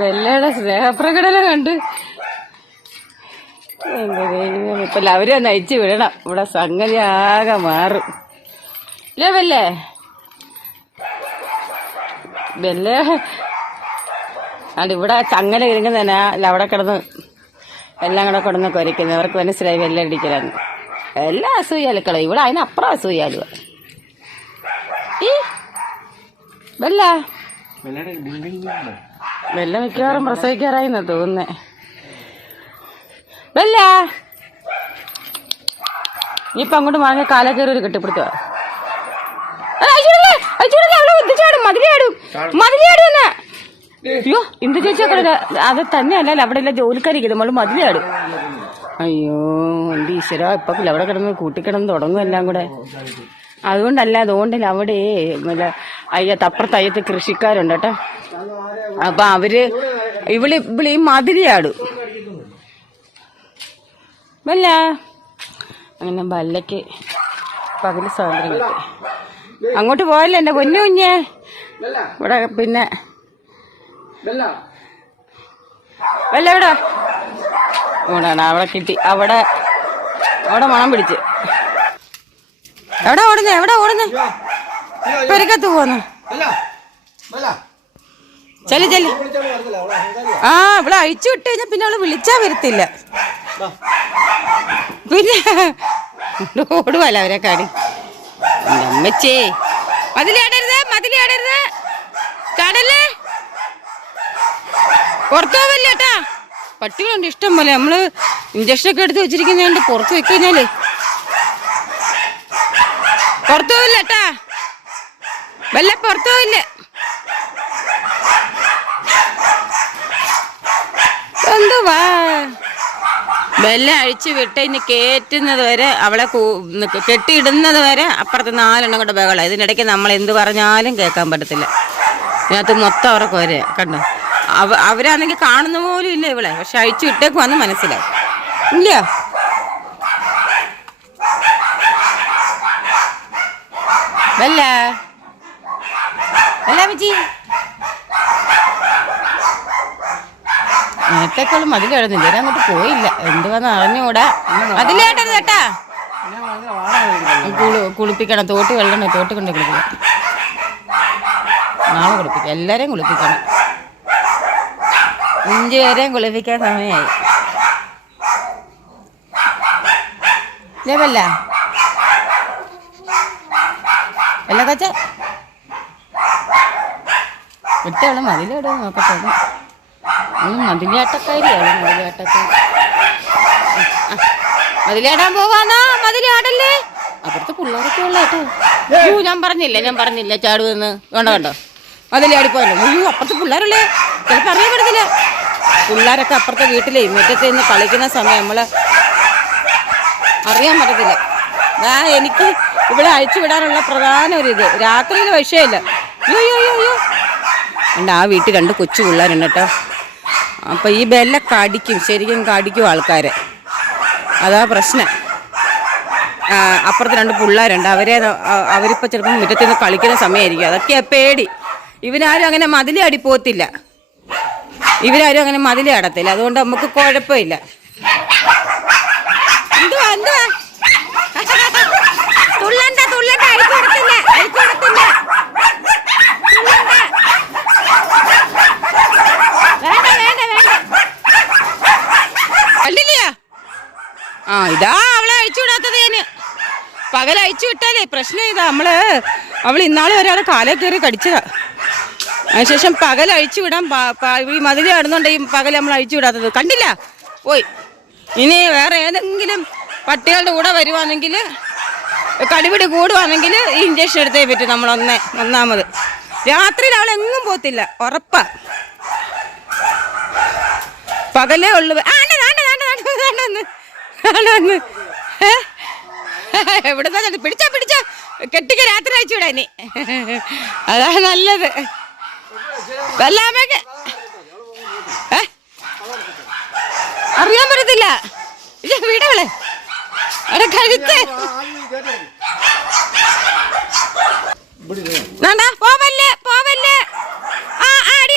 ബെല്ലയുടെ സ്നേഹപ്രകടനം കണ്ട് എന്താ ഇപ്പൊ അവരെ നയിച്ചു വിടണം. ഇവിടെ സംഗതി ആകെ മാറും ഇല്ലേ ബെല്ലേ? ബെല്ലേ ഇവിടെ ചങ്ങല ഇരിക്കുന്നതന്നെ അവിടെ കിടന്ന് എല്ലാം കൂടെ കിടന്ന് കുരയ്ക്കുന്നത്. അവർക്ക് മനസ്സിലായി വെല്ലം അടിക്കലാന്ന്. എല്ലാം അസൂയാലുക്കളെ ഇവിടെ, അതിനപ്പുറം അസൂയാലുവ. ഈ ബെല്ല ബെല്ല മിക്കവാറും പ്രസവിക്കാറായിന്നാ തോന്നുന്നേ. ബെല്ല ഇനിയിപ്പൊ അങ്ങോട്ട് വാങ്ങിയ കാല കയറി ഒരു കെട്ടിപ്പിടുത്തുക. മതിലിയാടും അയ്യോ ഇന്ദു ചേച്ചി ഒക്കെ അത് തന്നെയല്ല അവിടെ എല്ലാം ജോലിക്കാരിക്കും നമ്മൾ മതിലിയാടും. അയ്യോ എന്റെ ഈശ്വര ഇപ്പൊ അവിടെ കിടന്ന് കൂട്ടിക്കിടന്ന് തുടങ്ങും എല്ലാം കൂടെ. അതുകൊണ്ടല്ല അവിടെ അയ്യത്തപ്പുറത്ത് അയ്യത്ത് കൃഷിക്കാരുണ്ട് കേട്ടോ. അപ്പൊ അവര് ഇവിടെ ഈ മതിലിയാടും. ബല്ല അങ്ങനെ ബല്ലയ്ക്ക് പകല് സ്വാതന്ത്ര്യം കിട്ടി. അങ്ങോട്ട് പോയല്ലോ എന്റെ പൊന്നു കുഞ്ഞേ. ഇവിടെ പിന്നെ വല്ല എവിടെ ഓടാണ് അവിടെ കിട്ടി. അവിടെ മണം പിടിച്ച് എവിടെ ഓടുന്നേ പെരക്കത്ത് പോന്നു. ചെല്ലി ആ ഇവിടെ അഴിച്ചു വിട്ട് കഴിഞ്ഞാൽ പിന്നെ അവള് വിളിച്ചാ വരത്തില്ല. പിന്നെ ഓടുവല്ല അവരെ കാടി. അമ്മച്ചേ മതിലിയാടരുത് കടല്ലേ പുറത്തു പോവല്ലേട്ടാ. പട്ടികളുണ്ട് ഇഷ്ടം പോലെ. നമ്മള് ഇഞ്ചക്ഷനൊക്കെ എടുത്ത് വെച്ചിരിക്കുന്നതുകൊണ്ട് പുറത്ത് വെക്കഴിഞ്ഞാലേ പുറത്തു പോവില്ലേട്ടാ. വല്ല പുറത്തു പോവില്ലേ. എന്തുവാ ബെല്ല അഴിച്ചു വിട്ട് ഇനി കയറ്റുന്നത് വരെ അവളെ കെട്ടിയിടുന്നത് വരെ അപ്പുറത്ത് 4 എണ്ണം കൊണ്ട് ബഹള. ഇതിനിടയ്ക്ക് നമ്മൾ എന്ത് പറഞ്ഞാലും കേൾക്കാൻ പറ്റത്തില്ല. ഇതിനകത്ത് മൊത്തം അവരെ കോരയാ കണ്ടോ. അവരാണെങ്കിൽ കാണുന്ന പോലും ഇല്ല ഇവളെ. പക്ഷെ അഴിച്ചു വിട്ടേക്ക് വന്ന് മനസ്സിലാവും ഇല്ല. ബെല്ല ബെല്ലാമ്മച്ചി നേരത്തേക്കുള്ള മതിൽ കിടന്നില്ല. ഞാൻ അങ്ങോട്ട് പോയില്ല. എന്തുവാന്ന് അറിഞ്ഞൂടാ. മതിലേട്ടത് കേട്ടാ. കുളിപ്പിക്കണം. തോട്ടി വെള്ളം തോട്ടി കൊണ്ട് കുളിപ്പിക്കണം. നാളെ കുളിപ്പിക്കാം. എല്ലാരെയും കുളിപ്പിക്കണം. 5 പേരെയും കുളിപ്പിക്കാൻ സമയമായി. ലേവല്ല എല്ലാ കച്ച വിട്ടവളെ മതിലിടാൻ നോക്കട്ടെ. മതിലാട്ടക്കാരിയാണ്. മതിലാടാൻ പോവാന്നാ. മതിലാടല്ലേ അപ്പുറത്ത് പിള്ളേരൊക്കെ ഉള്ള കേട്ടോ. ഞാൻ പറഞ്ഞില്ല ചാടുവെന്ന്. കണ്ടോ മതിലാടിപ്പോയല്ലോ. അപ്പുറത്ത് പിള്ളേരല്ലേ. ചിലപ്പോൾ അറിയാൻ പറ്റത്തില്ല. പിള്ളേരൊക്കെ അപ്പുറത്തെ വീട്ടിലേ മുറ്റത്ത് നിന്ന് കളിക്കുന്ന സമയം നമ്മള് അറിയാൻ പറ്റത്തില്ല. എനിക്ക് ഇവിടെ അഴിച്ചു വിടാനുള്ള പ്രധാന ഒരിത് രാത്രിയിൽ വിഷയമില്ല. അയ്യോ ഉണ്ട്. ആ വീട്ടിൽ 2 കൊച്ചു പിള്ളേരുണ്ട് കേട്ടോ. അപ്പൊ ഈ ബെല്ല കടിക്കും, ശരിക്കും കടിക്കും ആൾക്കാരെ. അതാ പ്രശ്നം. അപ്പുറത്ത് 2 പിള്ളേരുണ്ട്. അവരിപ്പോൾ ചിലപ്പോൾ മുറ്റത്ത് നിന്ന് കളിക്കുന്ന സമയമായിരിക്കും. അതൊക്കെയാ പേടി. ഇവരാരും അങ്ങനെ മതിലി അടിപ്പോത്തില്ല. ഇവരാരും അങ്ങനെ മതിലി അടത്തില്ല. അതുകൊണ്ട് നമുക്ക് കുഴപ്പമില്ല. എന്തുവാ തുള്ളണ്ട അഴിച്ചുവിടത്തില്ല. കണ്ടില്ലയാ. ഇതാ അവളെ അഴിച്ചു വിടാത്തത്. ഞാന് പകൽ അഴിച്ചു വിട്ടാലേ പ്രശ്നം ഇതാ. അവൾ ഇന്നാളെ ഒരാളെ കാലേ കയറി കടിച്ചതാ. അതിനുശേഷം പകൽ അഴിച്ചു വിടാൻ ഈ മതിൽ ആടുന്നുണ്ടെങ്കിൽ പകൽ നമ്മൾ അഴിച്ചു വിടാത്തത് കണ്ടില്ല. പോയി. ഇനി വേറെ ഏതെങ്കിലും പട്ടികളുടെ കൂടെ വരുവാണെങ്കിൽ കടിപിടി കൂടുവാണെങ്കിൽ ഈ ഇഞ്ചക്ഷൻ എടുത്തേ പറ്റും. നമ്മൾ ഒന്നാമത് രാത്രിയിൽ അവളെങ്ങും പോത്തില്ല, ഉറപ്പാ. പകലേ ഉള്ളു. എവിടുന്നാ പിടിച്ച കെട്ടിക്ക രാത്രി അയച്ചു വിടാനി. അതാ നല്ലത്. വല്ലാമൊക്കെ അറിയാൻ പറ്റത്തില്ല. വീടവളെ അവിടെ കഴുത്ത് പോവല്ലേ. അടി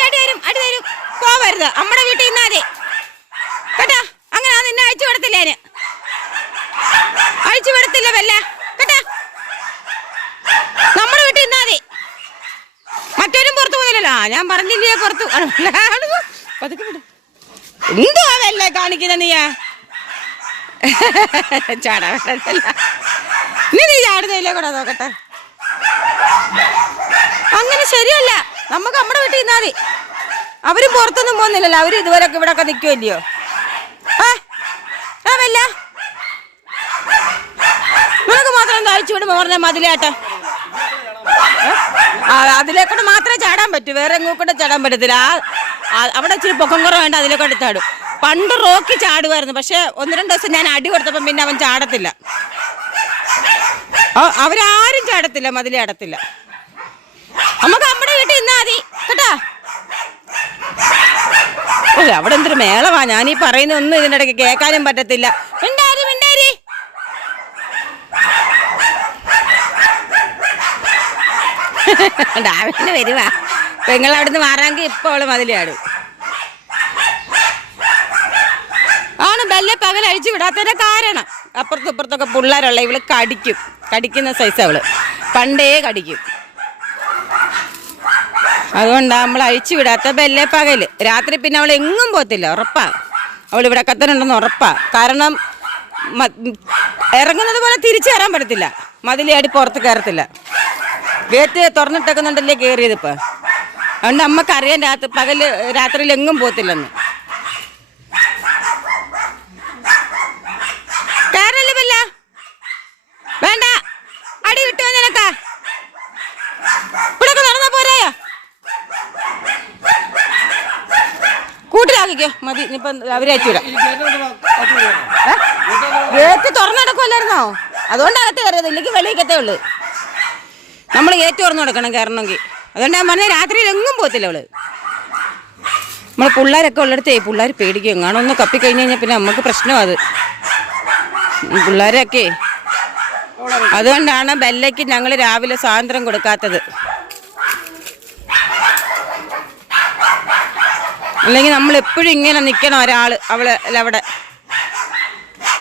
ഞാൻ പറഞ്ഞില്ലേ പുറത്തു. പതുക്കെ വിട്. എന്തുവാ വെല്ലേ കാണിക്കുന്ന നീയാ? ചാടാ നീ ചാടുന്നില്ലേ കൂടെ നോക്കട്ടെ. അങ്ങനെ ശരിയല്ല. നമുക്ക് നമ്മുടെ വീട്ടിൽ നിന്നാ മതി. അവരും പുറത്തൊന്നും പോകുന്നില്ലല്ലോ. അവര് ഇതുവരെയൊക്കെ ഇവിടെ ഒക്കെ നിൽക്കുമല്ലയോ. വല്ല നിനക്ക് മാത്രം എന്താ അഴിച്ചു വിടുമ്പോ പറഞ്ഞ മതിലേട്ടെ. അതിലേക്കൂടെ മാത്രമേ ചാടാൻ പറ്റൂ, വേറെ എങ്ങോട്ട് ചാടാൻ പറ്റത്തില്ല. അവിടെ ഇച്ചിരി പൊക്കം കുറവ് വേണ്ട, അതിലേക്കൂടെ ചാടും. പണ്ട് റോക്കി ചാടുമായിരുന്നു, പക്ഷെ 1-2 ദിവസം ഞാൻ അടി കൊടുത്തപ്പം പിന്നെ അവൻ ചാടത്തില്ല. അവരാരും ചാടത്തില്ല, മതിലേ അടത്തില്ല. നമുക്ക് നമ്മുടെ വീട്ടിൽ നിന്നാ മതി കേട്ടാ. അവിടെ എന്തൊരു മേളവാ. ഞാനീ പറയുന്ന ഒന്നും ഇതിൻ്റെ ഇടയ്ക്ക് കേൾക്കാനും പറ്റത്തില്ല. മിണ്ടാരി മിണ്ടാരി. ഡാവിന് വരുവാ. പെങ്ങളവിടുന്ന് മാറാമെങ്കിൽ ഇപ്പോൾ അവള് മതിലാടും. ആണ് ബെല്ലെ പകൽ അഴിച്ചു വിടാത്തതിന്റെ കാരണം. അപ്പുറത്തും ഇപ്പുറത്തൊക്കെ പിള്ളേരുള്ള ഇവള് കടിക്കുന്ന സൈസ്. അവള് പണ്ടേ കടിക്കും. അതുകൊണ്ടാണ് നമ്മൾ അഴിച്ചു വിടാത്ത ബെല്ലെ പകല്. രാത്രി പിന്നെ അവൾ എങ്ങും പോകത്തില്ല, ഉറപ്പാ. അവൾ ഇവിടെ കത്തനുണ്ടെന്ന് ഉറപ്പാ. കാരണം ഇറങ്ങുന്നത് പോലെ തിരിച്ചു കയറാൻ പറ്റത്തില്ല. മതിലേടി പുറത്ത് കയറത്തില്ല. ഗേറ്റ് തുറന്നിട്ടേക്കുന്നുണ്ടല്ലേ കയറിയതിപ്പോ. അതുകൊണ്ട് അമ്മക്കറിയാൻ രാത്രിയിൽ എങ്ങും പോകത്തില്ലെന്ന്. കയറല്ലേ ബെല്ല? വേണ്ട, അടി കിട്ടുമോ നിനക്കാ? ഇവിടെ നടന്നാ പോരായോ? കൂട്ടിലാക്കിക്കോ മതി. ഇനിയിപ്പം അവരെ അയച്ചുവിടാം. ഗേറ്റ് തുറന്നെടുക്കുമല്ലായിരുന്നോ? അതുകൊണ്ട് അകത്ത് കയറിയത്, ഇല്ലെങ്കിൽ വെളിയിക്കത്തേ ഉള്ളു. നമ്മൾ ഗേറ്റ് തുറന്നു കൊടുക്കണം കയറണമെങ്കിൽ. അതുകൊണ്ട് ഞാൻ പറഞ്ഞ രാത്രിയിൽ എങ്ങും പോകത്തില്ല അവള്. നമ്മൾ പിള്ളേരൊക്കെ ഉള്ളിടത്തേ പിള്ളേർ പേടിക്കും. എങ്ങാണോ ഒന്ന് കപ്പിക്കഴിഞ്ഞ് കഴിഞ്ഞാൽ പിന്നെ നമുക്ക് പ്രശ്നമാണ് അത്. പിള്ളേരൊക്കെ അതുകൊണ്ടാണ് ബെല്ലയ്ക്ക് ഞങ്ങൾ രാവിലെ സ്വാതന്ത്ര്യം കൊടുക്കാത്തത്. അല്ലെങ്കിൽ നമ്മൾ എപ്പോഴും ഇങ്ങനെ നിൽക്കണം ഒരാൾ അവിടെ